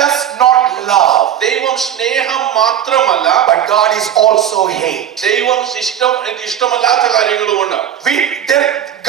just not love, ദൈവം സ്നേഹം മാത്രമല്ല, but God is also hate. ദൈവം ഇഷ്ടമല്ലാത്ത കാര്യങ്ങളുമുണ്ട്.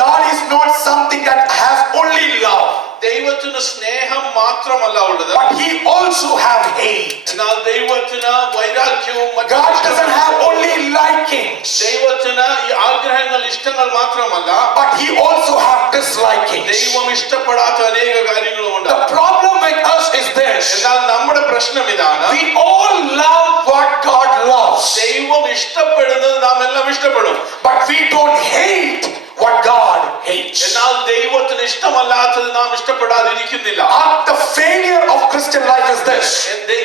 God is not something that has only love, ദൈവത്തിന് സ്നേഹം മാത്രമല്ല ഉള്ളത്, but he also have hate. എന്നാൽ ദൈവത്തിന് വൈരാഗ്യവും God doesn't have only likings, ദൈവത്തിന് ഈ ആഗ്രഹങ്ങൾ ഇഷ്ടങ്ങൾ മാത്രമല്ല, but he also have dislikings. ദൈവം ഇഷ്ടപ്പെടാത്ത അനേക കാര്യങ്ങളുമുണ്ട്. The problem with us is this: എന്നാൽ നമ്മുടെ പ്രശ്നം ഇതാണ്, we all love what God loves, ദൈവം ഇഷ്ടപ്പെടുന്നത് നാം എല്ലാം ഇഷ്ടപ്പെടും, but we don't hate what God hates. എന്നാൽ ദൈവത്തിന് ഇഷ്ടമല്ലാത്തത് നാം ഇഷ്ടപ്പെടാതിരിക്കുന്നില്ല. The failure of Christian life is this: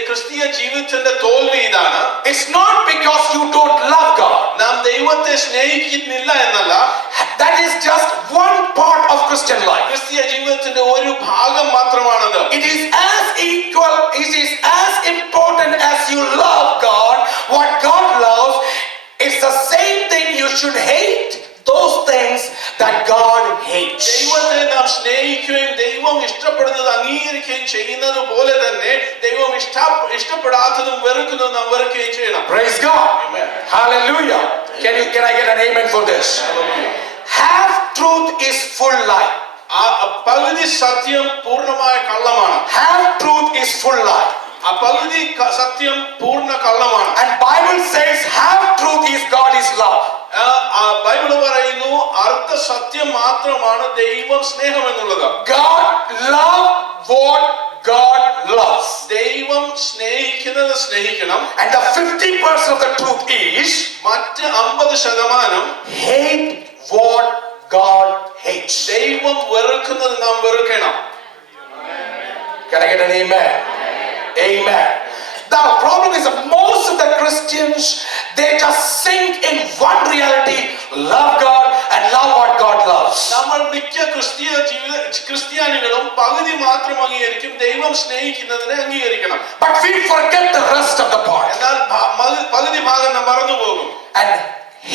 ക്രിസ്തീയ ജീവിതത്തിന്റെ തോൽവി ഇതാണ്. it's not because you don't love God. നാം ദൈവത്തെ സ്നേഹിക്കുന്നില്ല എന്നല്ല, that is just one part of Christian life. ക്രിസ്തീയ ജീവിതത്തിന്റെ ഒരു ഭാഗം മാത്രമാണത്. It is as equal, it is as important as you love God, what God loves. It's the same thing. You should hate those things that God hates. ദൈവത്തെ നാം സ്നേഹിക്കുകയും ദൈവം ഇഷ്ടപ്പെടുന്നത് അംഗീകരിക്കുകയും ചെയ്യുന്നത് പോലെ തന്നെ ദൈവം ഇഷ്ടപ്പെടാത്തതും വെറുക്കുന്നതും നാം വെറുക്കുകയും ചെയ്യണം. Praise God. Amen. Hallelujah. Can I get an amen for this? Hallelujah. Half truth is full lie. പകുതി സത്യം പൂർണ്ണമായ കള്ളമാണ്. Half truth is full lie. പകുതി സത്യം പൂർണ്ണ കള്ളമാണ്. And Bible says half truth is God is love. Bible പറയുന്നു അർദ്ധ സത്യം മാത്രമാണ് ദൈവം സ്നേഹം എന്നുള്ളത്. God love what God loves. ദൈവം സ്നേഹിക്കുന്നത് സ്നേഹിക്കണം. And the 50% of the truth is മറ്റ് 50% hate what God hates. ദൈവം വെറുക്കുന്നത് നാം വെറുക്കണം. Can I get an amen? Amen. The problem is that most of the Christians, they just sink in one reality: love God and love what God loves. നമ്മൾ മിക്ക ക്രിസ്ത്യാനികളും പകുതി മാത്രം അംഗീകരിക്കും, ദൈവം സ്നേഹിക്കുന്നതിനെ അംഗീകരിക്കണം. But we forget the rest of the part. എന്നാൽ പകുതി ഭാഗം നാം മറന്നു പോകും. And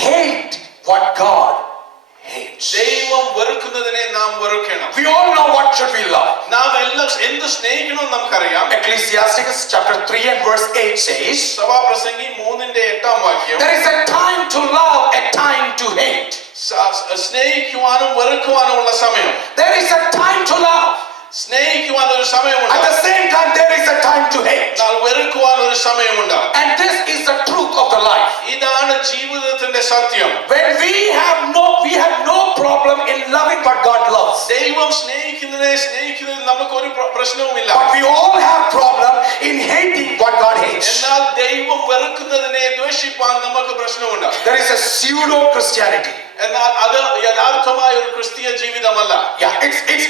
hate what God hates. ദൈവം വെറുക്കുന്നതിനെ നാം വെറുക്കണം. We all know what should we love. നാം എല്ലാം എന്ത് സ്നേഹിക്കണം നമുക്കറിയാം. Ecclesiastes chapter 3 and verse 8 says, സഭാപ്രസംഗി 3:8 there is a time to love, a time to hate. സ്നേഹിക്കുവാനും വെറുക്കുവാനും ഉള്ള സമയം. There is a time to love. സ്നേഹിക്കുവാൻ ഒരു സമയമുണ്ട്. At the same time there is a time to hate. എന്നാൽ വെറുക്കുവാൻ ഒരു സമയമുണ്ട്. And this is the truth of the life. ഇതാണ് ജീവിതത്തിന്റെ സത്യം. When we have no problem in loving what God loves. ദൈവം സ്നേഹിക്കുന്നതിൽ നമുക്ക് ഒരു പ്രശ്നവുമില്ല. But we all have problem in hating what God hates. എന്നാൽ ദൈവം വെറുക്കുന്നതിനെ ദ്വേഷിപ്പാൻ നമുക്ക് പ്രശ്നമുണ്ട്. There is a pseudo Christianity. എന്നാൽ അത് യഥാർത്ഥമായ ഒരു ക്രിസ്തീയ ജീവിതമല്ല.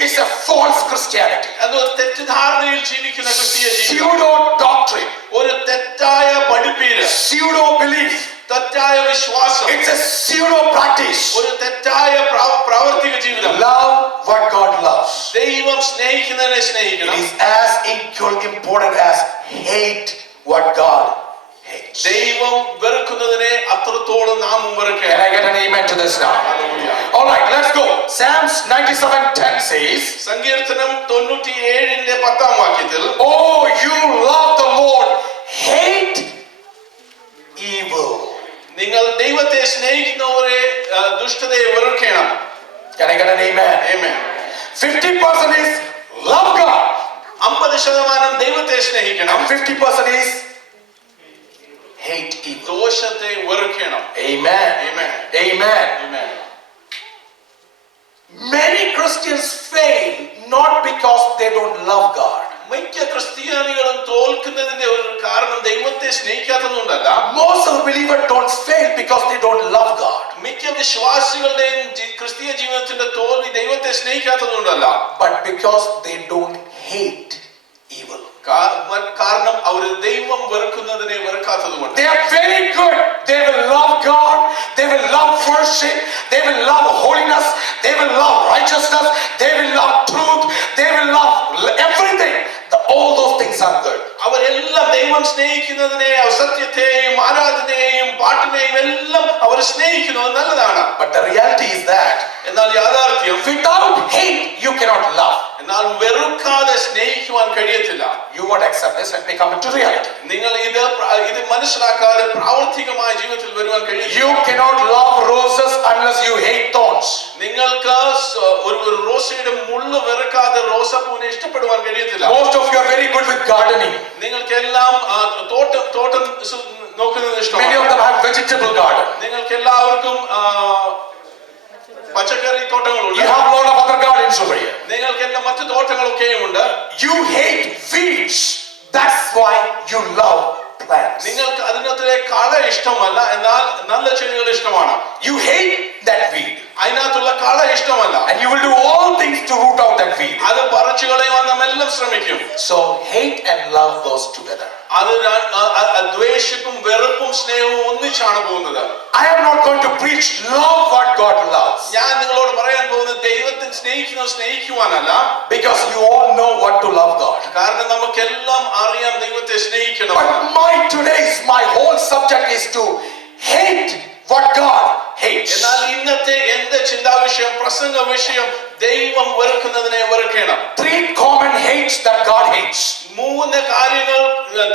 It's a false Christianity. അത് തെറ്റിദ്ധാരണയിൽ ജീവിക്കുന്ന ക്രിസ്തീയ ജീവിതം. Pseudo doctrine. ഒരു തെറ്റായ പഠിപ്പീര്. Pseudo belief. തെറ്റായ വിശ്വാസം. It's a pseudo practice. ഒരു തെറ്റായ പ്രാവർത്തിക ജീവിതം. Love what God loves. ദൈവം സ്നേഹിക്കുന്നതിനെ സ്നേഹിക്കണം. It is as important as hate what God hates. ദൈവം വെറുക്കുന്നതിനെ അത്രത്തോളം നാമും വെറുക്കണം. Can I get an amen to this now? All right, let's go. Psalms 97:10 says, സങ്കീർത്തനം 97:10 oh, you love the Lord, hate evil. നിങ്ങൾ ദൈവത്തെ സ്നേഹിക്കുന്നവരെ ദുഷ്ടതയെ വെറുക്കണം. Can I get an amen? Amen. 50% is love God. 50% ദൈവത്തെ സ്നേഹിക്കണം. 50% is hate evil. ദോഷത്തെ വെറുക്കണം. Amen. Amen. Amen. Amen. Many Christians fail not because they don't love God. മിക്ക ക്രിസ്ത്യാനികളും തോൽക്കുന്നതിന്റെ ഒരു കാരണം ദൈവത്തെ സ്നേഹിക്കാത്തതുകൊണ്ടല്ല. Most of the believers don't fail because they don't love God. മിക്ക വിശ്വാസികളുടെയും ക്രിസ്തീയ ജീവിതത്തിന്റെ തോൽവി ദൈവത്തെ സ്നേഹിക്കാത്തതുകൊണ്ടല്ല, but because they don't hate evil. കാരണം അവർ ദൈവം വെറുക്കുന്നതിനെ വെറുക്കാത്തതുകൊണ്ട്. They are very good. They will love God. They will love worship. They will love holiness. They will love righteousness. They will love truth. They will love everything. All those things are good. അവരെല്ലാം ദൈവം സ്നേഹിക്കുന്നതിനെ, സത്യത്തെയും ആരാധനയെയും പാട്ടിനെയും എല്ലാം അവർ സ്നേഹിക്കുന്നത് നല്ലതാണ്. But the reality is that എന്നാൽ യാഥാർത്ഥ്യം, without hate you cannot love. എന്നാൽ വെറുക്കാതെ സ്നേഹിക്കുവാൻ കഴിയത്തില്ല. You won't accept this. Let me come into reality. നിങ്ങൾ ഇത് മനസ്സിലാക്കാതെ പ്രാവർത്തികമായ ജീവിതത്തിൽ വരുവാൻ കഴിയില്ല. You cannot love roses unless you hate thorns. നിങ്ങൾക്ക് ഒരു റോസയുടെ മുള്ള് വെറുക്കാതെ റോസപ്പൂവിനെ ഇഷ്ടപ്പെടുവാൻ കഴിയത്തില്ല. Most of you are very good with gardening. നിങ്ങൾക്കെല്ലാം തോട്ടം നോക്കുന്നത് ഇഷ്ടമാണ്. Many of them have vegetable garden. നിങ്ങൾക്കെല്ലാവർക്കും പച്ചക്കറി തോട്ടങ്ങളുണ്ട്. You have a lot of other gardens over here. നിങ്ങൾക്കെല്ലാം മറ്റു തോട്ടങ്ങളൊക്കെയും ഉണ്ട്. You hate weeds. That's why you love plants. നിങ്ങൾക്ക് അതിനകത്തിലെ കള ഇഷ്ടമല്ല, എന്നാൽ നല്ല ചെടികൾ ഇഷ്ടമാണ്. You hate that weed. അതിനകത്തുള്ള കള ഇഷ്ടമല്ല. And you will do all things to root out that weed. അത് പറിച്ചു കളയുവാൻ നമ്മെല്ലാം ശ്രമിക്കും. So hate and love goes together. അത് ദ്വേഷവും വെറുപ്പും സ്നേഹവും ഒന്നിച്ചാണ് പോകുന്നത്. I am not going to preach love what God loves. ഞാൻ നിങ്ങളോട് പറയാൻ പോകുന്നത് ദൈവത്തെ സ്നേഹിക്കുവാനല്ല. Because you all know what to love God. കാരണം നമുക്കെല്ലാം അറിയാം ദൈവത്തെ സ്നേഹിക്കണം. But my whole subject is to hate what God hates. എന്നാൽ ഇന്നത്തെ എന്റെ ചിന്താവിഷയം, പ്രസംഗ വിഷയം ദൈവം വെറുക്കുന്നതിനെ വെറുക്കണം. 3 common hates that God hates. 3 കാര്യങ്ങൾ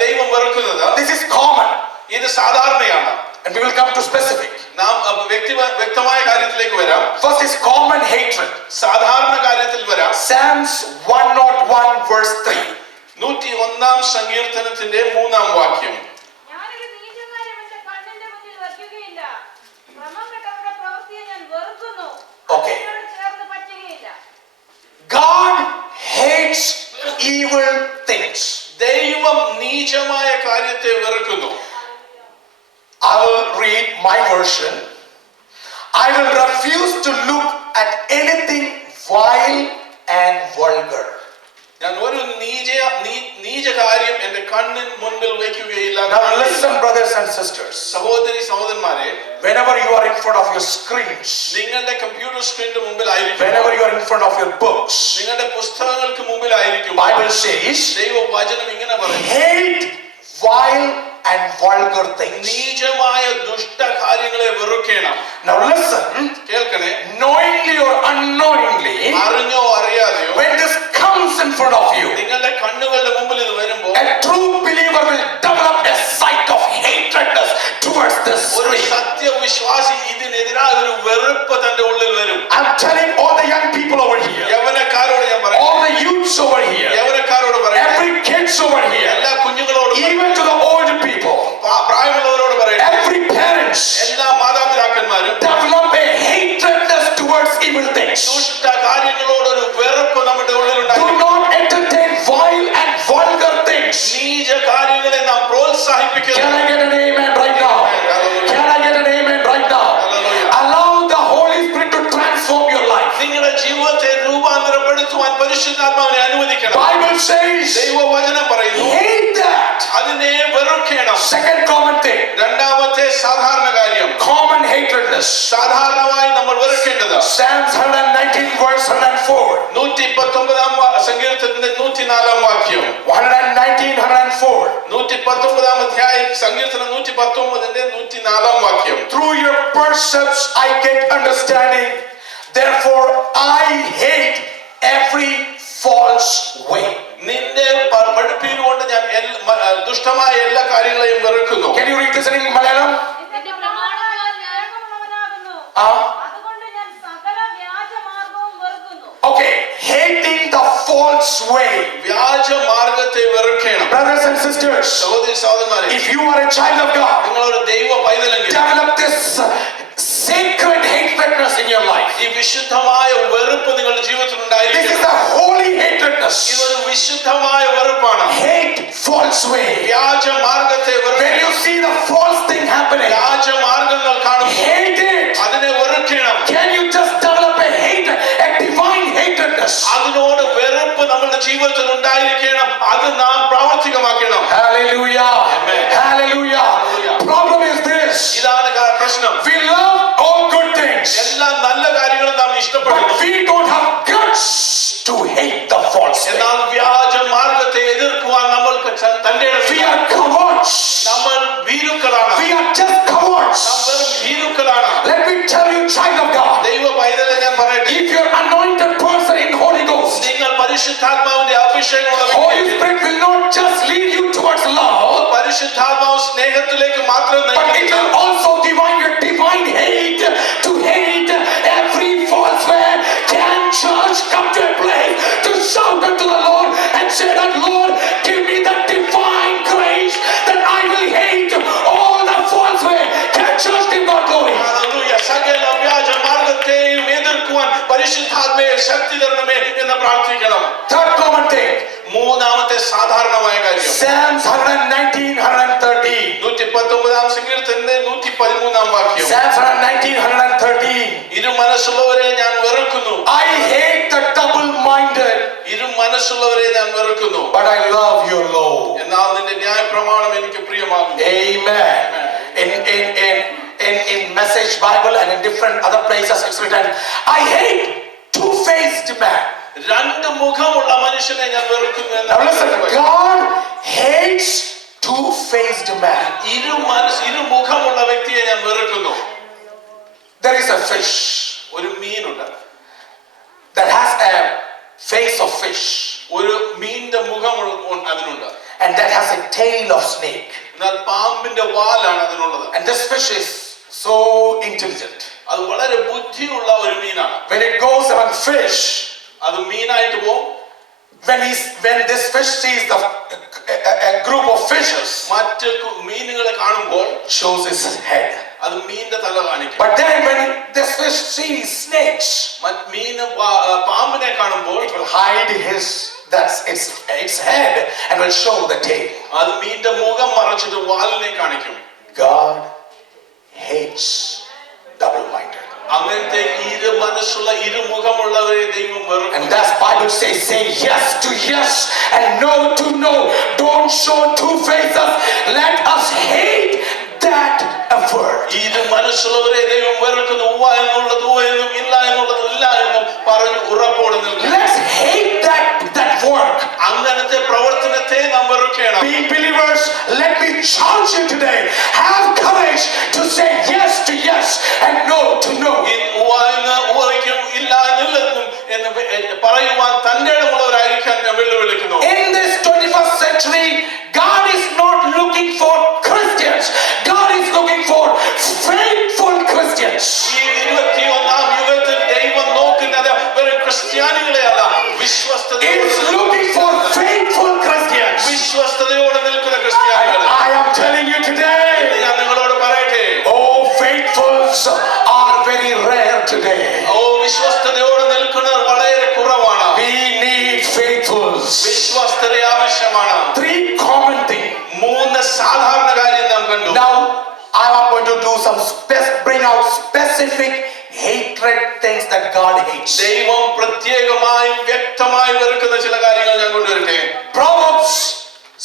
ദൈവം വെറുക്കുന്നത്. This is common. ഇത് സാധാരണയാണ്. And we will come to specific. നാം വ്യക്തമായ കാര്യത്തിലേക്ക് വരാം. First is common hatred. സാധാരണ കാര്യത്തിൽ വരാം. Psalms 101 verse 3. 101 സങ്കീർത്തനത്തിന്റെ 3-ാം വാക്യം. Okay. God hates evil things. ദൈവം നീചമായ കാര്യത്തെ വെറുക്കുന്നു. I will read my version. I will refuse to look at anything vile and vulgar. ഞാൻ ഒരു നീച കാര്യം എന്റെ കണ്ണിന് മുൻപിൽ വയ്ക്കുകയില്ല. Now listen, brothers and sisters. സഹോദരി സഹോദരന്മാരെ, whenever you are in front of your screens, നിങ്ങളുടെ കമ്പ്യൂട്ടർ സ്ക്രീനിന്റെ മുമ്പിലായിരിക്കും, whenever you are in front of your books, നിങ്ങളുടെ പുസ്തകങ്ങൾക്ക് മുമ്പിലായിരിക്കും, Bible says, ദൈവവചനം ഇങ്ങനെ പറയുന്നു, hate vile and vulgar things. നീചമായ ദുഷ്ട കാര്യങ്ങളെ വെറുക്കണം. Now listen, കേൾക്കണേ, knowingly or unknowingly, അറിഞ്ഞോ അറിയാതെയോ, when this comes in front of you, നിങ്ങളുടെ കണ്ണുകളുടെ മുമ്പിൽ ഇത് വരുമ്പോൾ, a true believer will develop a sight of hatredness towards this ഒരു screen. സത്യവിശ്വാസി ഇതിനെതിരായ ഒരു വെറുപ്പ് തന്റെ ഉള്ളിൽ വരും. I'm telling all the young people over here, യൗവനക്കാരോട് ഞാൻ പറയാം, all the youths over here, യൗവനക്കാരോട് പറയാം, every kids over here, എല്ലാ കുഞ്ഞുങ്ങളോടും, even to the old people, പ്രായമുള്ളവരോട് പറയാം, every parents, എല്ലാ മാതാപിതാക്കന്മാരും develop a hatredness towards evil things. ദുഷ്ട കാര്യങ്ങളോട് ഒരു വെറുപ്പ് നമ്മുടെ ഉള്ളിൽ Do ഉണ്ടാകും. not entertain vile and vulgar things. നീച കാര്യങ്ങളെ നാം പ്രോത്സാഹിപ്പിക്കുന്നു. Can I get an amen right now? Can I get an amen right now? Hallelujah. Allow the Holy Spirit to transform your life. നിങ്ങളുടെ ജീവിതത്തെ രൂപാന്തരപ്പെടുത്തുവാൻ പരിശുദ്ധാത്മാവിനെ അനുവദിക്കണം. Bible says, ദൈവവചനം പറയുന്നു, hate that. അതിനെ വെറുക്കണം. Second common thing, രണ്ടാമത്തെ സാധാരണ കാര്യം, common hatredness. സാധാരണമായി നമ്മൾ വെറുക്കേണ്ടത്. Psalms 119 verse 104. 119 സങ്കീർത്തനത്തിന്റെ 104 വാക്യം. 119, 104. 119 അധ്യായം സങ്കീർത്തനം 119ന്റെ 104 വാക്യം. Through your precepts I get understanding. Therefore I hate every false way. നിന്റെ പഠിപ്പിച്ചുകൊണ്ട് ഞാൻ ദുഷ്ടമായ എല്ലാ കാര്യങ്ങളെയും വെറുക്കുന്നു. Can you read this in Malayalam? Okay, hating the false way. വ്യാജ മാർഗത്തെ വെറുക്കണം. Brothers and sisters, സഹോദരി സഹോദരന്മാരെ, if you are a child of God, നിങ്ങളൊരു ദൈവ പൈതലെങ്കിൽ develop this sacred hatredness in your life. ഈ വിശുദ്ധമായ വെറുപ്പ് നിങ്ങളുടെ ജീവിതത്തിൽ This is ഉണ്ടായിരിക്കണം. a holy hatredness. ഇതൊരു വിശുദ്ധമായ വെറുപ്പാണ്. Hate false way. വ്യാജ മാർഗത്തെ When വെറുക്കണം. you see the false thing happening, വ്യാജ മാർഗങ്ങൾ കാണുമ്പോൾ hate it. അതിനെ വെറുക്കണം. Can you just develop a divine hatredness? അതിനോട് വെറുപ്പ് നമ്മുടെ ജീവിതത്തിൽ ഉണ്ടായിരിക്കണം. അത് നാം പ്രാവർത്തികമാക്കണം. Hallelujah. Amen. Hallelujah. Hallelujah. Problem is this. ഇതാണ് പ്രശ്നം. We love all good things, എല്ലാ നല്ല കാര്യങ്ങളും നാം ഇഷ്ടപ്പെടുന്നു. but we don't have guts to hate the false way. എന്നാൽ വ്യാജ മാർഗത്തെ എതിർക്കുവാൻ നമ്മൾക്ക് We are cowards. നമ്മൾ ഭീരുക്കളാണ്. We are just cowards. നാം വെറും ഭീരുക്കളാണ്. Let me tell you, child of God, ദൈവ പൈതലെ ഞാൻ പറയട്ടെ, if you're anointed person in Holy Ghost, നിങ്ങൾ പരിശുദ്ധാത്മാവിന്റെ അഭിഷേകമുള്ള Holy വ്യക്തിക്ക് Spirit will not just lead you towards love, പരിശുദ്ധാത്മാവ് സ്നേഹത്തിലേക്ക് മാത്രം but it നയിക്കില്ല. will also divine your divine hate to hate every false way. Can church come to a place to shout unto the Lord and say that, Lord, give me that divine grace that I will hate all the false way. Can church give God glory? Hallelujah. സകല വ്യാജ മാർഗത്തെയും എതിർക്കുവാൻ പരിശുദ്ധാത്മയെ ശക്തി തരണമേ എന്ന് പ്രാർത്ഥിക്കണം. Third common thing, മൂന്നാമത്തെ സാധാരണമായ കാര്യം Psalms 119, 130. 119 സങ്കീർത്തനത്തിന്റെ 113 വാക്യം. Psalms 119, 130. ഇരു മനസ്സുള്ളവരെ ഞാൻ വെറുക്കുന്നു. I hate the double-minded, ഇരു മനസ്സുള്ളവരെ ഞാൻ വെറുക്കുന്നു. but I love your law. എന്നാൽ നിന്റെ ന്യായപ്രമാണം എനിക്ക് പ്രിയമാകുന്നു. Amen. In Message Bible and in different other places it's written, I hate two-faced man. രണ്ട് മുഖമുള്ള മനുഷ്യനെ ഞാൻ വെറുക്കുന്നു എന്ന് Now listen, God hates two-faced man. ഇരു മുഖമുള്ള വ്യക്തിയെ ഞാൻ വെറുക്കുന്നു. There is a fish ഒരു മീനുണ്ട്, that has a face of fish, ഒരു മീനിന്റെ മുഖം അതിനുണ്ട്, and that has a tail of snake. എന്നാൽ പാമ്പിന്റെ വാലാണ് അതിനുള്ളത്. And this fish is so intelligent. അത് വളരെ ബുദ്ധിയുള്ള ഒരു മീനാണ്. When it goes among fish, അത് മീനായിട്ട് പോകും. when this fish sees a group of fishes, മറ്റ് മീനുകളെ കാണുമ്പോൾ shows his head. അത് മീനിന്റെ തല കാണിക്കും. But then when this fish sees snakes, മീന് പാമ്പിനെ കാണുമ്പോൾ it will hide its head and will show the tail. അത് മീനിന്റെ മുഖം മറച്ചിട്ട് വാലിനെ കാണിക്കും. God hates double-minded. അങ്ങനത്തെ ഇരു മനസ്സുള്ള ഇരുമുഖമുള്ളവരെ ദൈവം വെറുക്കും. And that's Bible says, say yes to yes and no to no. Don't show two faces. Let us hate that effort. ഇരു മനസ്സുള്ളവരെ ദൈവം വെറുക്കുന്നു. ഉവ്വ എന്നുള്ളത് ഉവ്വ എന്നും ഇല്ല എന്നുള്ളത് ഇല്ല എന്നും പറഞ്ഞു ഉറപ്പോടെ നിൽക്കും. Let's hate that work. അങ്ങനത്തെ പ്രവർത്തനത്തെ നാം വെറുക്കണം. Being believers, let me charge you today. Have courage to say yes to yes and no to no. ഉവ്വ എന്ന് ഉവ്വയ്ക്കും ഇല്ല എന്നുള്ളതെന്നും എന്ന് പറയുവാൻ തന്റെ ഇടമുള്ളവരായിരിക്കാൻ ഞാൻ വെല്ലുവിളിക്കുന്നു. In this 21st century, God is not looking for Christians. God is looking for faithful Christians. ഈ 21ാം യുഗത്തിൽ ദൈവം നോക്കുന്നത് വെറും ക്രിസ്ത്യാനികളെയല്ല, It's looking for faithful Christians. വിശ്വസ്തയോടെ നിൽക്കുന്ന ക്രിസ്ത്യാനികൾ. I am telling you today, ഞാൻ നിങ്ങളോട് പറയട്ടെ, oh, faithfuls are very rare today. വിശ്വസ്തയോടെ നിൽക്കുന്നത് വളരെ കുറവാണ്. We need faithfuls. വിശ്വസ്തരെ ആവശ്യമാണ്. Three common things. മൂന്ന് സാധാരണ കാര്യം നാം കണ്ടു. Now I am going to do bring out specific hatred things that God hates. ദൈവം പ്രത്യേകമായി വ്യക്തമായി വെറുക്കുന്ന ചില കാര്യങ്ങൾ ഞാൻ കൊണ്ടുവരട്ടെ. Proverbs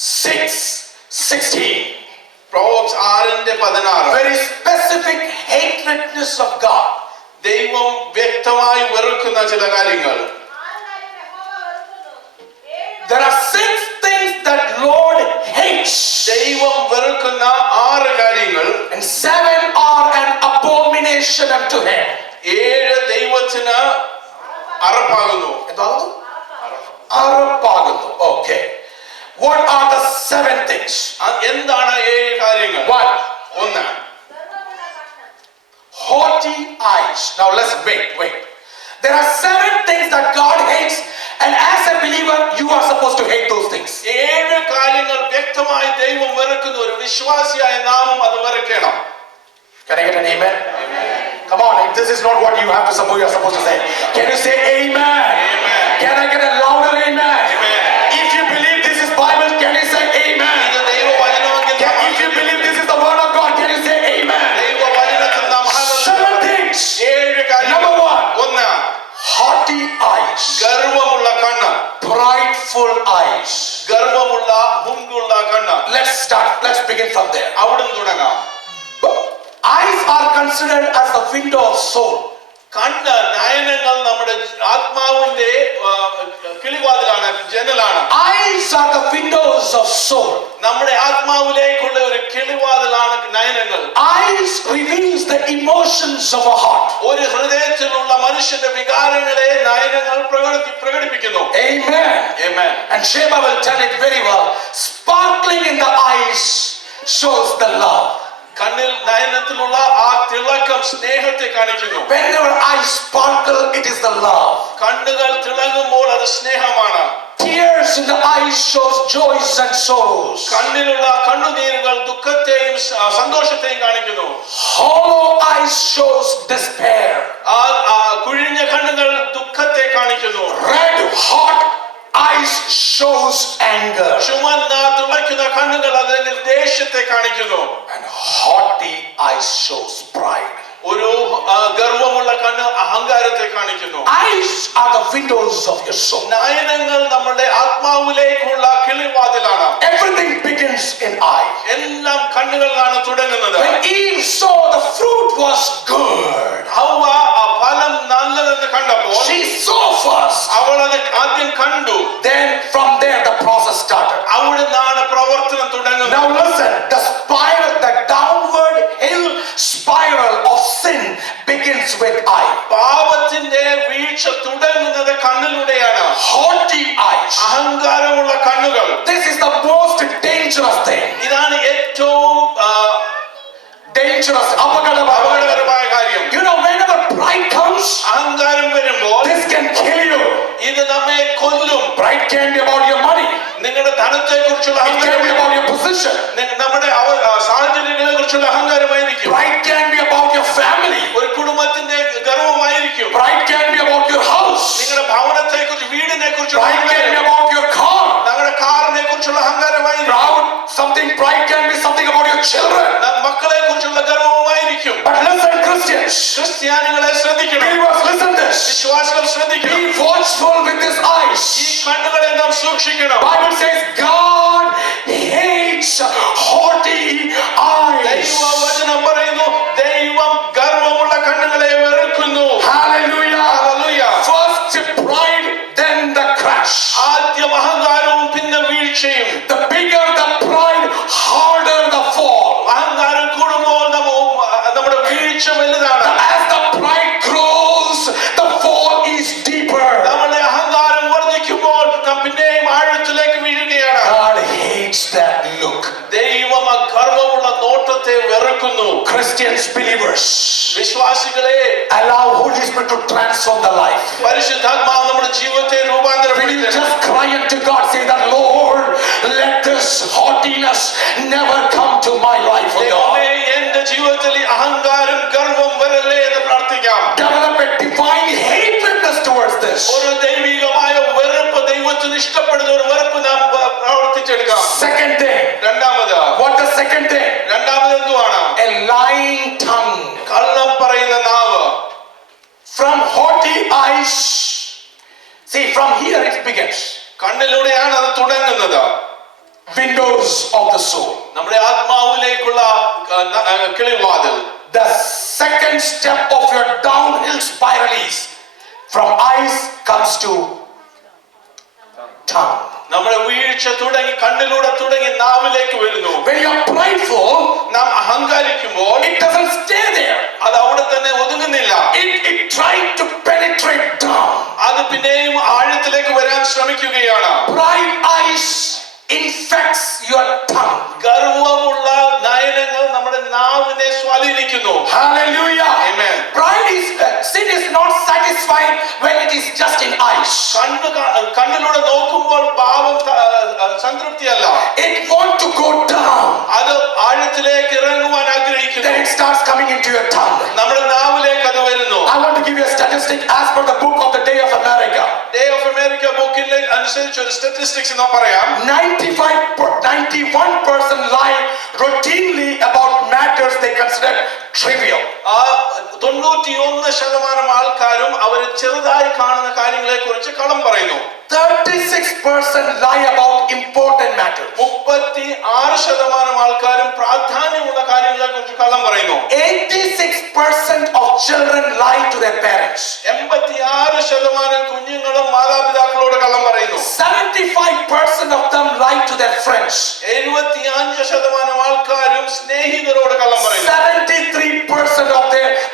6:16. Proverbs 6:16. Very specific hatredness of God. ദൈവം വ്യക്തമായി വെറുക്കുന്ന ചില കാര്യങ്ങൾ. There are 6 things that Lord hates. ദൈവം വെറുക്കുന്ന 6 കാര്യങ്ങൾ. And 7 are an abomination unto him. 7 ദൈവത്തിന് അറപ്പാകുന്നു. എന്താകുന്നു? അറപ്പാകുന്നു. Okay. What are the 7 things? എന്താണ് 7 കാര്യങ്ങൾ? 1. 1. Haughty eyes. Now let's wait. There are 7 things that God hates, and as a believer you are supposed to hate those things. 7 കാര്യങ്ങൾ വ്യക്തമായി ദൈവം വെറുക്കുന്ന ഒരു വിശ്വാസിയായ നാമും അത് വെറുക്കണം. Can I get an amen? Amen. Come on, if this is not what you are supposed to say. Can you say amen? Amen. Can I get a louder amen? Amen. If you believe this is Bible, can you say amen? ഇത് ദൈവവചനമെങ്കിൽ If you believe this is the word of God, can you say amen? ദൈവവചനത്തിൽ നാം 7 things. 7 കാര്യങ്ങൾ. Number 1. 1. Haughty eyes. ഗർവമുള്ള കണ്ണ്. Prideful eyes. ഗർവമുള്ള ഹുങ്കുള്ള കണ്ണ്. Let's begin from there. അവിടുന്ന് തുടങ്ങാം. Eyes are considered as the window of soul. കണ്ണ് നയനങ്ങൾ നമ്മുടെ ആത്മാവിന്റെ കിളിവാതിലാണ്, ജനലാണ്. Eyes are the windows of soul. നമ്മുടെ ആത്മാവിലേക്കുള്ള ഒരു കിളിവാതിലാണ് നയനങ്ങൾ. Eyes reveals the emotions of a heart. ഒരു ഹൃദയത്തിലുള്ള മനുഷ്യന്റെ വികാരങ്ങളെ നയനങ്ങൾ പ്രകടിപ്പിക്കുന്നു. Amen. Amen. And Sheba will tell it very well. Sparkling in the eyes shows the love. കണ്ണിൽ നയനത്തിലുള്ള ആ തിളക്കം സ്നേഹത്തെ കാണിക്കുന്നു. Whenever eyes sparkle, it is the love. കണ്ണുകൾ തിളങ്ങുമ്പോൾ അത് സ്നേഹമാണ്. Tears in the eyes shows joys and sorrows. കണ്ണിലുള്ള കണ്ണുനീരുകൾ ദുഃഖത്തെയും സന്തോഷത്തെയും കാണിക്കുന്നു. Hollow eyes shows despair. കുഴിഞ്ഞ കണ്ണുകൾ ദുഃഖത്തെ കാണിക്കുന്നു. Red hot eyes shows anger. ചുമന്ന തിളയ്ക്കുന്ന കണ്ണുകൾ അല്ലെങ്കിൽ ദേഷ്യത്തെ കാണിക്കുന്നു. And haughty eyes shows pride. ഒരു ഗർവമുള്ള കണ്ണ് അഹങ്കാരത്തെ കാണിക്കുന്നു. Eyes are the windows of your soul. നയനങ്ങൾ നമ്മുടെ ആത്മാവിലേക്കുള്ള കിളിവാതിലാണ്. Everything begins in eye. എല്ലാം കണ്ണുകളിലാണ് തുടങ്ങുന്നത്. When Eve saw the fruit was good, ഹവ്വ ആ ഫലം നല്ലതെന്ന് കണ്ടപ്പോൾ she saw first. അവൾ അത് ആദ്യം കണ്ടു. Then from there the process started. അവിടുന്നാണ് പ്രവർത്തനം തുടങ്ങുന്നത്. Now listen, the spiral, the downward hill spiral of sin begins with eye. പാപത്തിന്റെ വീഴ്ച തുടങ്ങുന്നത് കണ്ണിലൂടെയാണ്. Haughty eyes. അഹങ്കാരമുള്ള കണ്ണുകൾ. This is the most dangerous thing. ഇതാണ് ഏറ്റവും Dangerous, അപകടകരമായ കാര്യം. You know, whenever pride comes, അഹങ്കാരം വരുമ്പോൾ this can kill you. ഇത് നമ്മെ കൊല്ലും. Pride can be about your money. നിങ്ങളുടെ ധനത്തെ കുറിച്ചുള്ള It can be അഹങ്കാരം, about your position. നമ്മുടെ സാഹചര്യങ്ങളെ കുറിച്ചുള്ള അഹങ്കാരമായിരിക്കും. Pride can be about your family. ഒരു കുടുംബത്തിന്റെ ഗർവമായിരിക്കും. Pride can be about your house. നിങ്ങളുടെ ഭവനത്തെ കുറിച്ച്, വീടിനെ കുറിച്ചുള്ള Pride can be അഹങ്കാരം, about your car. നിങ്ങളുടെ കാറിനെ കുറിച്ചുള്ള അഹങ്കാരമായിരിക്കും. Pride can be something about your children. മക്കളെ കുറിച്ചുള്ള ഗർവമായിരിക്കും. But listen, Christians. ക്രിസ്ത്യാനികളെ ശ്രദ്ധിക്കണം. Believers, listen this. വിശ്വാസികൾ ശ്രദ്ധിക്കണം. Be watchful with his ഈ eyes. കണ്ണുകളെ നാം സൂക്ഷിക്കണം. Bible says God hates haughty eyes. ദൈവവചനം പറയുന്നു, ദൈവം ഗർവമുള്ള കണ്ണുകളെ വെറുക്കുന്നു. Hallelujah. Hallelujah. First pride, then the crash. ആദ്യം അഹങ്കാരവും പിന്നെ വീഴ്ചയും. The bigger the pride, harder the fall. അഹങ്കാരം കൂടുമ്പോൾ നമ്മുടെ വീഴ്ച വലുതാണ്. As the pride grows, the fall is deeper. നമ്മുടെ അഹങ്കാരം വർദ്ധിക്കുമ്പോൾ നാം പിന്നെയും ആഴത്തിലേക്ക് വീഴുകയാണ്. God hates that look. ദൈവം ആ ഗർവമുള്ള നോട്ടത്തെ വെറുക്കുന്നു. Christians, believers, വിശ്വാസികളെ, allow Holy Spirit to transform the life. പരിശുദ്ധാത്മാവ് നമ്മുടെ ജീവിതത്തെ Will you രൂപാന്തരപ്പെടുത്തണം. just cry unto God, say that, Lord, let this haughtiness never come to my life, oh God. ദൈവമേ, എന്റെ ജീവിതത്തിൽ ഈ അഹങ്കാരം ഗർവം വരല്ലേ എന്ന് പ്രാർത്ഥിക്കാം. Develop a divine hatredness towards this. ഒരു ദൈവികമായ വെറുപ്പ്, ദൈവത്തിന് ഇഷ്ടപ്പെടുന്ന ഒരു വെറുപ്പ് നാം പ്രവർത്തിച്ചെടുക്കാം. Second thing. രണ്ടാമത്, What the second thing? രണ്ടാമത് എന്തുവാണ്? A lying tongue. കള്ളം പറയുന്ന നാവ്. From haughty eyes. See, from here it begins. കണ്ണിലൂടെയാണ് അത് തുടങ്ങുന്നത്. Windows of the soul. നമ്മുടെ ആത്മാവിലേക്കുള്ള കിളിവാതിൽ. The second step of your downhill spiral is from eyes comes to tongue. നമ്മുടെ വീഴ്ച തുടങ്ങി കണ്ണിലൂടെ തുടങ്ങി നാവിലേക്ക് വരുന്നു. When you are prideful, നാം അഹങ്കാരിക്കുമ്പോൾ it doesn't stay there. അത് അവിടെ തന്നെ ഒതുങ്ങുന്നില്ല. It tried to penetrate down. അത് പിന്നെയും ആഴത്തിലേക്ക് വരാൻ ശ്രമിക്കുകയാണ്. Pride eyes infects your tongue. ഗർവമുള്ള നയനങ്ങൾ നമ്മുടെ നാവിനെ സ്വാധീനിക്കുന്നു. Hallelujah. Amen. Sin is not satisfied when it is just in eyes. കണ്ണിലൂടെ നോക്കുമ്പോൾ പാപം സംതൃപ്തിയല്ല. It wants to go down. അത് ആഴത്തിലേക്ക് ഇറങ്ങുവാൻ ആഗ്രഹിക്കുന്നു. Then it starts coming into your tongue. നമ്മുടെ നാവിലേക്ക് അത് വരുന്നു. I want to give you a statistic as per the book of the Day of America. Day of America ബുക്കിലെ അനുസരിച്ച് ഒരു സ്റ്റാറ്റിസ്റ്റിക്സ് എന്ന് പറയാം. 91% lie routinely about matters they consider trivial. 91% ആൾക്കാരും അവർ ചെറുതായി കാണുന്ന കാര്യങ്ങളെ കുറിച്ച് കള്ളം പറയുന്നു. 36% lie about important matters. 36% ആൾക്കാരും പ്രാധാന്യമുള്ള കാര്യങ്ങളെ കുറിച്ച് കള്ളം പറയുന്നു. 86% of children lie to their parents. 86% കുഞ്ഞുങ്ങളും മാതാപിതാക്കളോട് കള്ളം പറയുന്നു. 75% of them lie to to their friends. 75% ആൾക്കാരും സ്നേഹിതരോട് കള്ളം പറയുന്നു. 73% of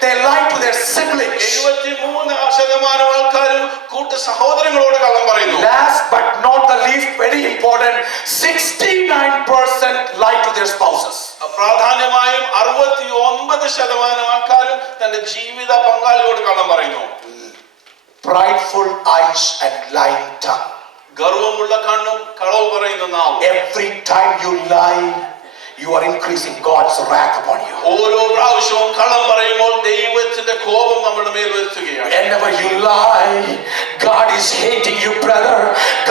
they lie to their siblings. 73% ആൾക്കാരും കൂട്ട സഹോദരങ്ങളോട് കള്ളം പറയുന്നു. Last but not the least, very important, 69% lie to their spouses. പ്രാധാന്യമായും 69% ആൾക്കാരും തന്റെ ജീവിത പങ്കാളിയോട് കള്ളം പറയുന്നു. Prideful eyes and lying tongue. ഗർവമുള്ള കണ്ണും കളവ് പറയുന്ന നാവും. Every time you lie, you are increasing God's wrath upon you. ഓരോ പ്രാവശ്യവും കള്ളം പറയുമ്പോൾ ദൈവത്തിന്റെ കോപം നമ്മുടെ മേൽ വരുത്തുകയാണ്. Whenever you lie, God is hating you, brother.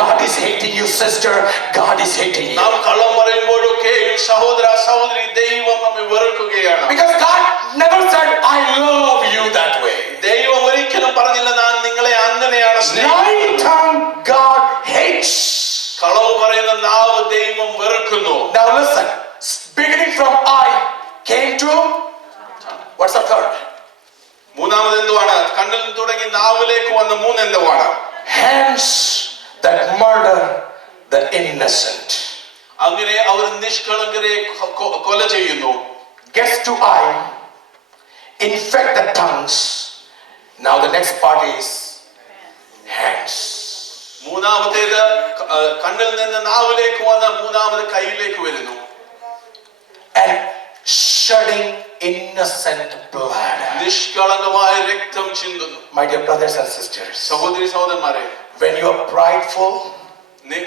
God is hating you, sister. God is hating you. നാം കള്ളം പറയുമ്പോഴൊക്കെ സഹോദര സഹോദരി ദൈവം നമ്മെ വെറുക്കുകയാണ്. Because God never said, I love you that way. ദൈവം ഒരിക്കലും പറഞ്ഞില്ല ഞാൻ നിങ്ങളെ അങ്ങനെയാണ് സ്നേഹിക്കുന്നത്. Lying tongue, God hates. കളവ് പറയുന്ന നാവ് ദൈവം വെറുക്കുന്നു. Now listen, beginning from I came to, what's the third? മൂന്നാമത് എന്തുവാണ്? കണ്ണിൽ നിന്ന് തുടങ്ങി നാവിലേക്ക് വന്ന മൂന്നെന്തുവാണ്? Hands that murder the innocent. അങ്ങനെ അവർ നിഷ്കളങ്കരെ കൊല ചെയ്യുന്നു. Gets to I, infect the tongues. Now the next part is hands. മൂന്നാമത്തേത് കണ്ണിൽ നിന്ന് നാവിലേക്ക് വന്ന മൂന്നാമത് കൈയിലേക്ക് വരുന്നു. And shedding innocent blood. നിഷ്കളങ്കമായ രക്തം ചിന്തുന്നു. My dear brothers and sisters, സഹോദരി സഹോദരന്മാരെ, when you are prideful,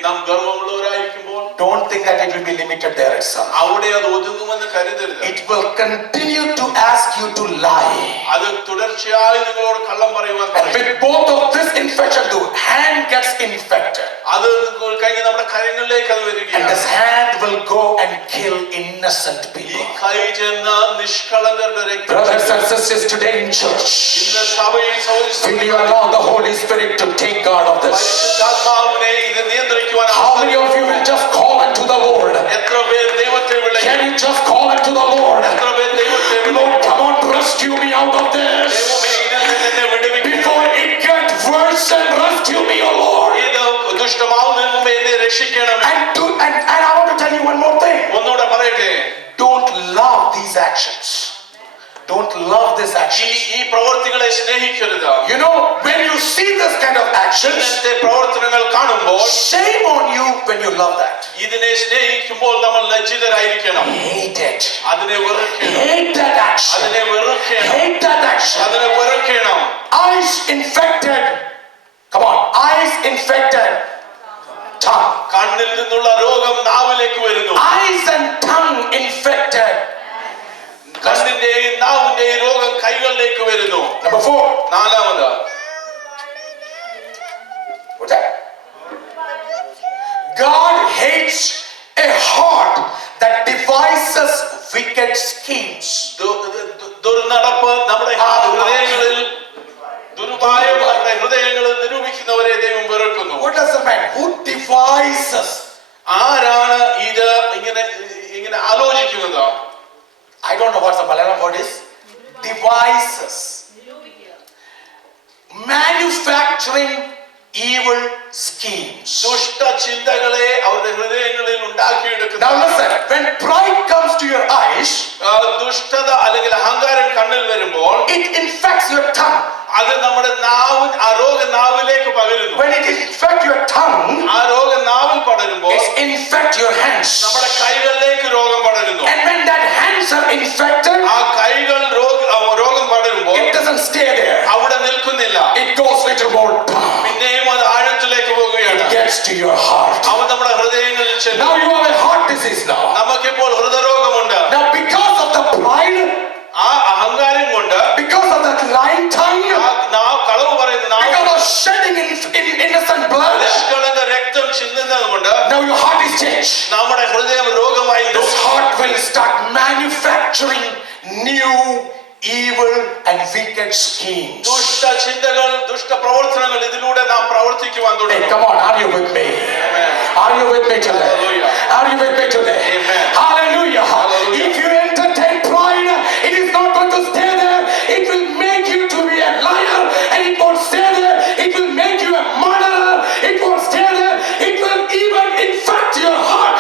നാം ഗർവമുള്ളവരായിരിക്കുമ്പോൾ don't think that it will be limited there itself. അവിടെ അത് ഒതുങ്ങുമെന്ന് കരുതരുത്. It will continue to ask you to lie. അത് തുടർച്ചയായി നിങ്ങളോട് കള്ളം പറയുവാൻ And പറയും. with both of this infection, the hand gets infected. അത് കഴിഞ്ഞ് നമ്മുടെ കരങ്ങളിലേക്ക് അത് And വരികയാണ്. this hand will go and kill innocent ഈ people. കൈ ചെന്ന് നിഷ്കളങ്കരുടെ രക്തം Brothers and sisters, today in church, ഇന്ന് സഭയിൽ will you allow the Holy Spirit to take guard of this? പരിശുദ്ധാത്മാവിനെ ഇത് നിയന്ത്രിക്കുവാൻ How many of you will just call unto the Lord? എത്ര പേർ ദൈവത്തെ വിളിക്കും? Can you just call unto the Lord? എത്ര പേർ ദൈവത്തെ വിളിക്കും? Lord, come on, rescue me out of this. ദൈവമേ, ഇതിൽ നിന്ന് എന്നെ വിടുവിക്കണം. Before it gets worse, and rescue me, O Lord. ഇത് ദുഷ്ടമാവുന്നതിന് മുമ്പ് എന്നെ രക്ഷിക്കണമേ. And I want to tell you one more thing. ഒന്നുകൂടെ പറയട്ടെ, Don't love these actions. Don't love these actions. ഈ പ്രവർത്തികളെ സ്നേഹിക്കരുത്. You know, when you see this kind of actions, ഇങ്ങനത്തെ പ്രവർത്തനങ്ങൾ കാണുമ്പോൾ shame on you when you love that. ഇതിനെ സ്നേഹിക്കുമ്പോൾ നമ്മൾ ലജ്ജിതരായിരിക്കണം. Hate it. അതിനെ വെറുക്കണം. Hate that action. അതിനെ വെറുക്കണം. Hate that action. അതിനെ വെറുക്കണം. Eyes infected. Come on. Eyes infected. Tongue. കണ്ണിൽ നിന്നുള്ള രോഗം നാവിലേക്ക് വരുന്നു. Eyes and tongue infected. കണ്ണിന്റെയും നാവിന്റെയും രോഗം കൈകളിലേക്ക് വരുന്നു. Number 4. നാലാമത് What's that? God hates a heart that devises wicked schemes. ദുർനടപ്പ് നമ്മുടെ ഹൃദയങ്ങളിൽ ദുരുപായം നമ്മുടെ ഹൃദയങ്ങളിൽ നിരൂപിക്കുന്നവരെ ദൈവം വെറുക്കുന്നു. What does it mean? Who devises? ആരാണ് ഇത് ഇങ്ങനെ ആലോചിക്കുന്നത്? I don't know what the Malayalam word is. Devices. Manufacturing evil schemes. ദുഷ്ട ചിന്തകളെ അവരുടെ ഹൃദയങ്ങളിൽ ഉണ്ടാക്കിയെടുക്കുന്നു. Now listen, when pride comes to your eyes, ദുഷ്ടത അല്ലെങ്കിൽ അഹങ്കാരം കണ്ണിൽ വരുമ്പോൾ it infects your tongue. അത് നമ്മുടെ ആ രോഗം നാവിലേക്ക് പകരുന്നു. When it infects your tongue, ആ രോഗം നാവിൽ പടരുമ്പോൾ it infects your hands. നമ്മുടെ കൈകളിലേക്ക് രോഗം പടരുന്നു. And when that hands are infected, ആ കൈകൾ രോഗം പടരുമ്പോൾ it doesn't stay there. അവിടെ നിൽക്കുന്നില്ല. It goes little more down. പിന്നെയും അത് ആഴത്തിലേക്ക് പോവുകയാണ്. It gets to your heart. അവ നമ്മുടെ ഹൃദയങ്ങളിൽ ചെല്ലും. Now you have a heart disease now. നമുക്കിപ്പോൾ ഹൃദയരോഗമുണ്ട്. Now because of the pride, ആ അഹങ്കാരം കൊണ്ട്, because of that lying tongue, കളവ് പറയുന്ന because of shedding innocent blood, നിഷ്കളങ്ക രക്തം ചിന്തുന്നത് കൊണ്ട് now your heart is changed. നമ്മുടെ ഹൃദയം രോഗമായി. This heart will start manufacturing new evil and wicked schemes. ദുഷ്ട ചിന്തകൾ ദുഷ്ട പ്രവർത്തനങ്ങൾ ഇതിലൂടെ നാം പ്രവർത്തിക്കുവാൻ Hey, തുടങ്ങും. come on, are you with me? Are you with me today? Hallelujah. Are you with me today? Amen. Hallelujah. Hallelujah. If you entertain pride, it is not going to stay there. It will make you to be a liar, and it won't stay there. It will make you a murderer. It won't stay there. It will even infect your heart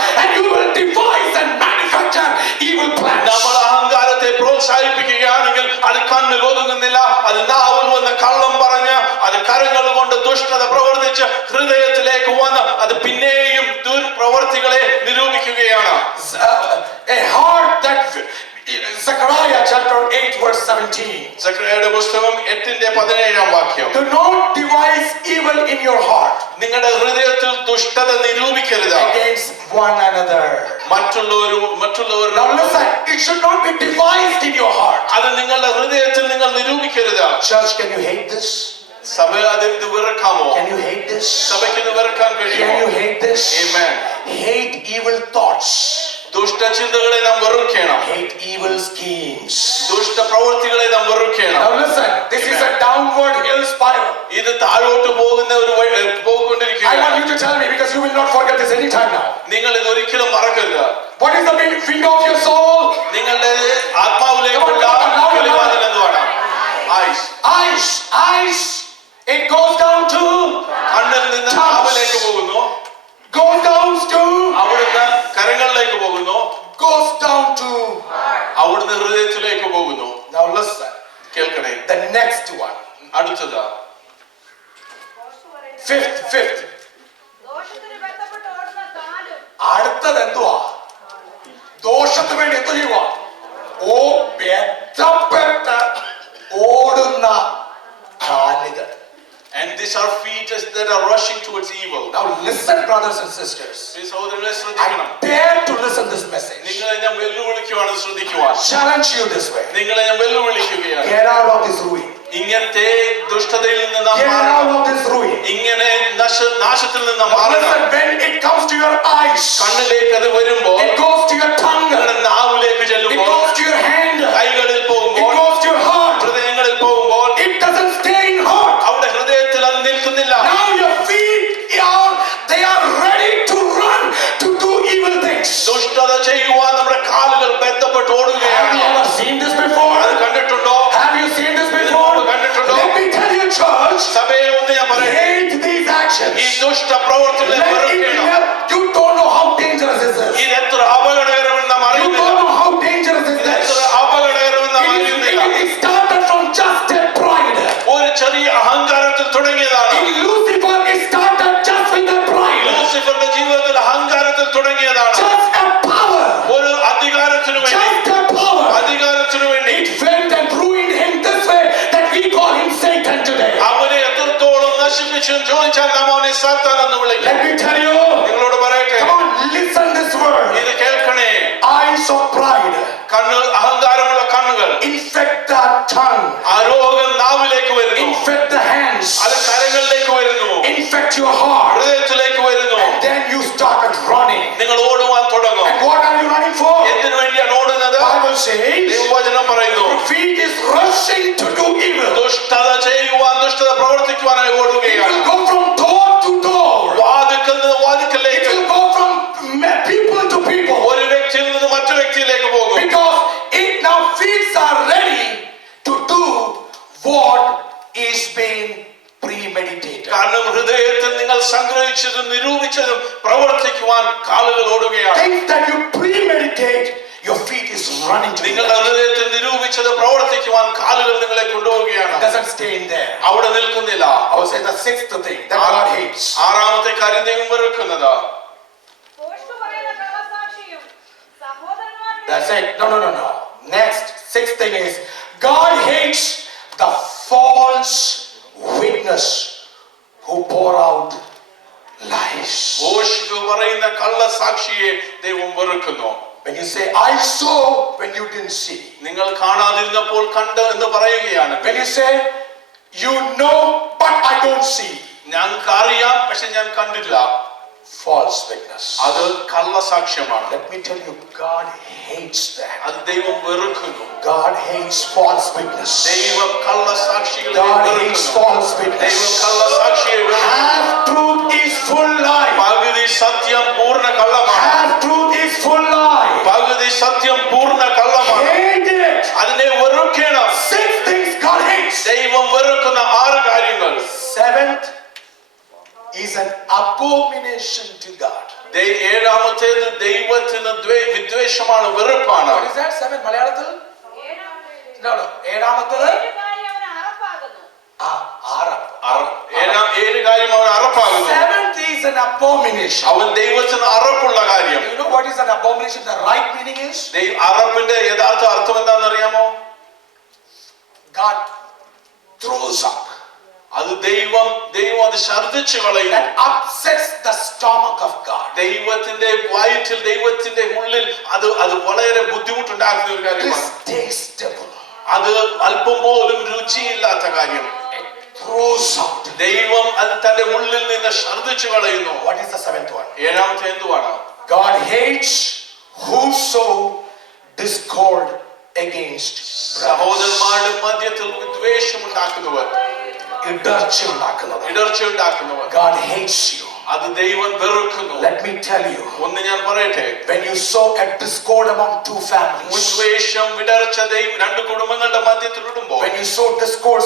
പ്രോത്സാഹിപ്പിക്കുകയാണെങ്കിൽ അത് കണ്ണിൽ ഒതുങ്ങുന്നില്ല. അത് നാവിൽ വന്ന് കള്ളം പറഞ്ഞ് അത് കരങ്ങൾ കൊണ്ട് ദുഷ്ടത പ്രവർത്തിച്ച് ഹൃദയത്തിലേക്ക് വന്ന് അത് പിന്നെയും ദുർപ്രവർത്തികളെ നിരൂപിക്കുകയാണ്. A heart that Zechariah chapter 8 verse 17. സഖറിയായുടെ പുസ്തകം 8:17 വാക്യം. Do not devise evil in your heart നിങ്ങളുടെ ഹൃദയത്തിൽ ദുഷ്ടത നിരൂപിക്കരുത് against one another. മറ്റുള്ളവർ Now listen, it should not be devised in your heart. അത് നിങ്ങളുടെ ഹൃദയത്തിൽ നിങ്ങൾ നിരൂപിക്കരുത്. Church, can you hate this? സഭ അതിന് വെറുക്കാമോ? Can you hate this? സഭയ്ക്ക് ഇത് വെറുക്കാൻ Can കഴിയുമോ? you hate this? Amen. Hate evil thoughts. ദുഷ്ടചിന്തകളെ നാം വെറുക്കണം. Hate evil schemes. ദുഷ്ടപ്രവൃത്തികളെ നാം വെറുക്കണം. Now listen, this is a downward hill spiral. ഇത് താഴോട്ട് പോകുന്ന ഒരു I പോയിക്കൊണ്ടിരിക്കുകയാണ്. want you to tell me, because you will not forget this anytime now. നിങ്ങൾ ഇത് ഒരിക്കലും മറക്കരുത്. What is the wind of your soul? നിങ്ങളുടെ ആത്മാവിലേക്കുള്ള കിളിവാതിൽ എന്തുവാണ്? Eyes. It goes down to, കണ്ണിൽ നിന്ന് നാവിലേക്ക് പോകുന്നു, goes down to, അവിടുന്ന് കരങ്ങളിലേക്ക് പോകുന്നു, goes down to. അവിടുന്ന് ഹൃദയത്തിലേക്ക് പോകുന്നു. Now listen, കേൾക്കണേ. the next one, അടുത്തത് fifth. ദോഷത്തിന് ബന്ധപ്പെട്ട് ഓടുന്ന കാലും അടുത്തത് എന്തുവാ? ദോഷത്തിന് വേണ്ടി എന്ത് ചെയ്യുക? ബന്ധപ്പെട്ട് ഓടുന്ന കാലുകൾ. and these are feet that are rushing towards evil. Now listen, brothers and sisters. ഈ സഹോദരങ്ങളെ I ശ്രദ്ധിക്കണം. dare to listen this message. നിങ്ങളെ ഞാൻ വെല്ലുവിളിക്കുവാണ്, ശ്രദ്ധിക്കുവാൻ. Challenge you this way. നിങ്ങളെ ഞാൻ വെല്ലുവിളിക്കുകയാണ്. Get out of this ruin. ഇങ്ങനത്തെ ദുഷ്ടതയിൽ നിന്ന് നാം Get മാറണം. out of this ruin. ഇങ്ങനെ നാശത്തിൽ നിന്ന് Now മാറണം. listen, when it comes to your eyes, കണ്ണിലേക്ക് അത് വരുമ്പോൾ, it goes to your tongue, നിങ്ങളുടെ നാവിലേക്ക് it ചെല്ലുമ്പോൾ, goes to your hand, കൈകളിൽ it പോകുമ്പോൾ, goes to your heart. ഹൃദയങ്ങളിൽ പോകുമ്പോൾ, It doesn't stay in heart. അവിടെ ഹൃദയത്തിൽ അത് നിൽക്കുന്നില്ല. Now your feet they are ready to run to do evil things. ദുഷ്ടത ചെയ്യുവാൻ നമ്മുടെ കാലുകൾ ബന്ധപ്പെട്ട് Have you ഓടുകയാണ്. ever seen this before? അത് കണ്ടിട്ടുണ്ടോ? Have you seen this before? Let me tell you, church, സഭയെ ഒന്ന് ഞാൻ പറയട്ടെ, hate these actions. ഈ ദുഷ്ട പ്രവർത്തികളെ വെറുക്കണം. You don't know how dangerous this is. ഇത് എത്ര അപകടകരമെന്ന് നാം You അറിയുന്നില്ല. don't know how dangerous ഇത് this എത്ര is. അപകടകരമെന്ന് നാം അറിയുന്നില്ല. It started from just a pride. ഒരു ചെറിയ അഹങ്കാരത്തിൽ തുടങ്ങിയതാണ്. In Lucifer, it started just with a pride. ലൂസിഫറിന്റെ ജീവിതത്തിൽ അഹങ്കാരത്തിൽ തുടങ്ങിയതാണ്. Just a power. ഒരു അധികാരത്തിനു വേണ്ടി, Just a power. അധികാരത്തിനു വേണ്ടി It went and ruined him this way that we call him Satan today. അവനെ എത്രത്തോളം നശിപ്പിച്ചു ചോദിച്ചാൽ നാം അവനെ സാത്താൻ എന്ന് വിളിക്കും. Let me tell you. നിങ്ങളോട് പറയട്ടെ, Come on, listen this word. ഇത് കേൾക്കണേ. Eyes of pride അഹങ്കാരമുള്ള കണ്ണുകൾ infect the tongue, ആരോഗ്യം നാവിലേക്ക് വരുന്നു, infect the hands, അത് കരങ്ങളിലേക്ക് വരുന്നു, infect your heart. ഹൃദയത്തിലേക്ക് വരുന്നു. Then you started running. നിങ്ങൾ ഓടുവാൻ തുടങ്ങും. And what are you running for? എന്തിനു വേണ്ടിയാണ് ഓടുന്നത്? Bible says ദൈവവചനം പറയുന്നു, feet is rushing to do evil. ദുഷ്ടത ചെയ്യുവാൻ, ദുഷ്ടത പ്രവർത്തിക്കുവാനായി It ഓടുകയാണ്. will go from door to door. വാതിൽക്കൽ നിന്ന് It വാതിൽക്കലേക്ക്, will go from people to people. ഒരു വ്യക്തിയിൽ നിന്ന് മറ്റു വ്യക്തിയിലേക്ക് പോകും. Because it now feet are ready to do what is being premeditated. കാരണം ഹൃദയത്തിൽ നിങ്ങൾ സംഗ്രഹിച്ചതും നിരൂപിച്ചതും പ്രവർത്തിക്കുവാൻ കാലുകൾ ഓടുകയാണ്. Things that you premeditate, your feet is running to. നിങ്ങളുടെ ഹൃദയത്തിൽ നിരൂപിച്ചത് പ്രവർത്തിക്കുവാൻ കാലുകൾ നിങ്ങളെ കൊണ്ടുപോവുകയാണ്. It doesn't stay in there. അവിടെ നിൽക്കുന്നില്ല. I will say the sixth thing that God hates. ആറാമത്തെ കാര്യം ദൈവം വെറുക്കുന്നത്, പോസ്റ്റു പറയുന്ന കള്ളസാക്ഷിയും സഹോദരന്മാരുടെ That's it. No. Next, sixth thing is God hates the false witness who pour out lies. ദോഷിക്ക് പറയുന്ന കള്ളസാക്ഷിയെ ദൈവം വെറുക്കുന്നു. When you say I saw when you didn't see. നിങ്ങൾ കാണാതിരുന്നപ്പോൾ കണ്ട് എന്ന് പറയുകയാണ്. When you say you know but I don't see. ഞങ്ങൾക്ക് അറിയാം പക്ഷെ ഞാൻ കണ്ടില്ല, False witness. അത് കള്ളസാക്ഷ്യമാണ്. Let me tell you, God hates that. അത് ദൈവം വെറുക്കുന്നു. God hates false witness. ദൈവം കള്ളസാക്ഷികളെ God hates വെറുക്കുന്നു. false witness. ദൈവം കള്ളസാക്ഷിയെ വെറുക്കുന്നു. Half truth is full lie. പകുതി സത്യം പൂർണ്ണ കള്ളമാണ്. Half truth is full lie. പകുതി സത്യം പൂർണ്ണ കള്ളമാണ്. Hate it. അതിനെ വെറുക്കണം. 6 things God hates. ദൈവം വെറുക്കുന്ന 6 കാര്യങ്ങൾ. 7th is an abomination to God. ഏഴാമത്തേത് ദൈവത്തിന് വിദ്വേഷമാണ്, വെറുപ്പാണ്. What is that? 7 മലയാളത്തിൽ? ഏഴാമത്തത് 7 കാര്യം അവന് അറപ്പാകുന്നു. ഏഴ് കാര്യം അവൻ അറപ്പാകുന്നു. Seventh is an abomination. അവൻ ദൈവത്തിന് അറപ്പുള്ള കാര്യം. You know what is an abomination? The right meaning is അറപ്പിന്റെ യഥാർത്ഥ അർത്ഥം എന്താണെന്ന് അറിയാമോ? God throws up. അത് ദൈവം അത് ഛർദ്ദിച്ചു കളയുന്നു. That upsets the stomach of God. ദൈവത്തിന്റെ വയറ്റിൽ, ദൈവത്തിന്റെ ഉള്ളിൽ അത് വളരെ ബുദ്ധിമുട്ടുണ്ടാക്കുന്ന ഒരു കാര്യമാണ്. Distasteful. അത് അല്പം പോലും രുചിയില്ലാത്ത കാര്യം. It throws out. ദൈവം അത് തന്റെ ഉള്ളിൽ നിന്ന് ഛർദ്ദിച്ചു കളയുന്നു. What is the seventh one? ഏഴാമത്തെ എന്തുവാണ്? God hates whoso discord against സഹോദരന്മാരുടെ മധ്യത്തിൽ വിദ്വേഷം ഉണ്ടാക്കുന്നവർ, ഇടർച്ച ഉണ്ടാക്കുന്നവർ. God hates you. അത് ദൈവം വെറുക്കുന്നു. Let me tell you, ഒന്ന് ഞാൻ പറയട്ടെ, when you sow a discord among two families, വിദ്വേഷം, വിടർച്ച രണ്ട് കുടുംബങ്ങളുടെ മധ്യത്തിൽ ഇടുമ്പോൾ, when you sow a discord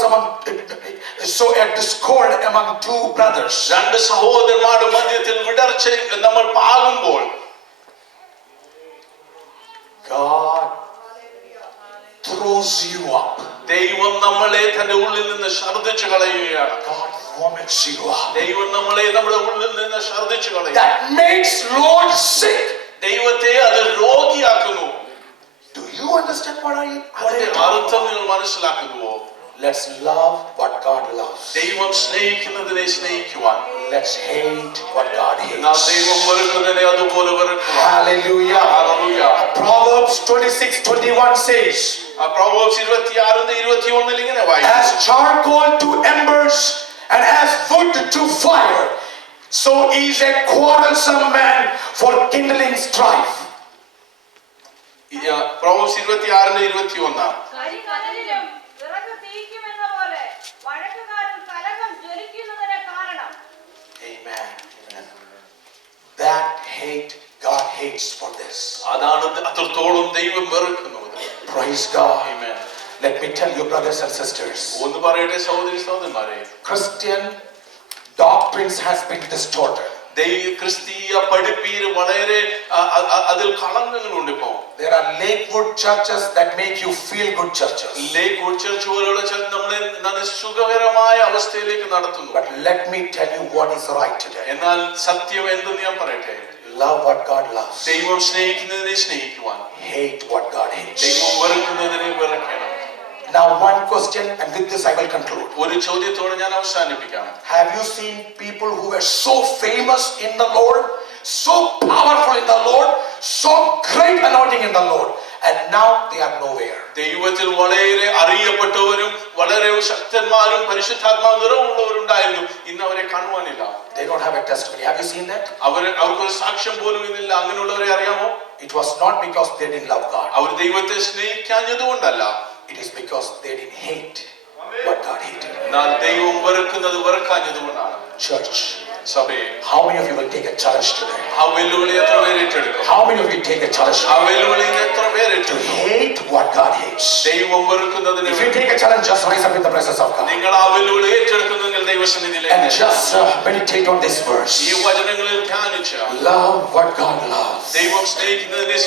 among two brothers, രണ്ട് സഹോദരന്മാരുടെ മധ്യത്തിൽ വിടർച്ച നമ്മൾ പാകുമ്പോൾ, God throws you up. ദൈവം നമ്മളെ തന്റെ ഉള്ളിൽ നിന്ന് ഛർദ്ദിച്ചു കളയുകയാണ്. God vomits you up. ദൈവം നമ്മളെ നമ്മുടെ ഉള്ളിൽ നിന്ന് ഛർദ്ദിച്ചു കളയും. That makes Lord sick. ദൈവത്തെ അത് രോഗിയാക്കുന്നു. Do you understand what I അതിന്റെ അർത്ഥം നിങ്ങൾ മനസ്സിലാക്കുന്നുവോ? Let's love what God loves. ദൈവം സ്നേഹിക്കുന്നതിനെ സ്നേഹിക്കുവാൻ. Let's hate what God എന്നാൽ hates. ദൈവം വെറുക്കുന്നതിനെ അതുപോലെ വെറുക്കുവാൻ. Hallelujah. Hallelujah. Proverbs 26:21 says, Proverbs 26:21 ഇങ്ങനെ വായിക്കുന്നു. as charcoal to embers and as wood to fire, so is a quarrelsome man for kindling strife. Proverbs 26:21. കരികനലിലും വിറക് തീയ്ക്കുമെന്ന പോലെ വഴക്കുകാരൻ കലഹം ജ്വലിക്കുന്നതിന് കാരണം. Amen. That hate God hates for this. അതാണ് അത്രത്തോളം ദൈവം വെറുക്കുന്നത്. Praise God. Amen. Let me tell you, brothers and sisters, ഒന്ന് പറയട്ടെ സഹോദരി സഹോദരന്മാരെ, Christian doctrines has been distorted. ക്രിസ്തീയ പഠിപ്പീര് വളരെ അതിൽ കളങ്കങ്ങളുണ്ട്. ഇപ്പോ There are Lakewood churches that make you feel good churches. Lakewood church പോലുള്ള ചർച്ച് നമ്മളെ സുഖകരമായ അവസ്ഥയിലേക്ക് നടത്തുന്നു. But let me tell you what is right today. എന്നാൽ സത്യം എന്തെന്ന് ഞാൻ പറയട്ടെ, Love what God loves. ദൈവം സ്നേഹിക്കുന്നതിനെ സ്നേഹിക്കുവാൻ, Hate what God hates. ദൈവം വെറുക്കുന്നതിനെ വെറുക്കണം. Now one question, and with this I will conclude. ഒരു ചോദ്യത്തോടെ ഞാൻ അവസാനിപ്പിക്കാം. Have you seen people who were so famous in the Lord, so powerful in the Lord, so great anointing in the Lord, and now they are nowhere? ദൈവത്തിൽ വളരെ അറിയപ്പെട്ടവരും വളരെ ശക്തന്മാരും പരിശുദ്ധാത്മാ നിറവുള്ളവരുണ്ടായിരുന്നു. ഇന്ന് അവരെ കാണുവാനില്ല. They don't have a testimony. Have you seen that? അവർക്കൊരു സാക്ഷ്യം പോലും ഇന്നില്ല. അങ്ങനെയുള്ളവരെ അറിയാമോ? It was not because they didn't love God. അവർ ദൈവത്തെ സ്നേഹിക്കാഞ്ഞതുകൊണ്ടല്ല, It is because they didn't hate what God hated. എന്നാൽ ദൈവം വെറുക്കുന്നത് വെറുക്കാഞ്ഞതുകൊണ്ടാണ്. Church, സഭയെ, how many of you will take a challenge today? ആ വെല്ലുവിളി എത്ര പേര് ഏറ്റെടുക്കും? How many of you take a challenge ആ വെല്ലുവിളി എത്ര പേര് to ഏറ്റെടുക്കും? hate what God hates? ദൈവം വെറുക്കുന്നതിന് If you take a challenge, just rise up in the presence of God നിങ്ങൾ ആ വെല്ലുവിളി ഏറ്റെടുക്കുന്നെങ്കിൽ and ദൈവസന്നിധിയിലേക്ക് just meditate on this verse. ഈ വചനങ്ങളിൽ ധ്യാനിച്ച് Love what God loves. ദൈവം സ്നേഹിക്കുന്നതിനെ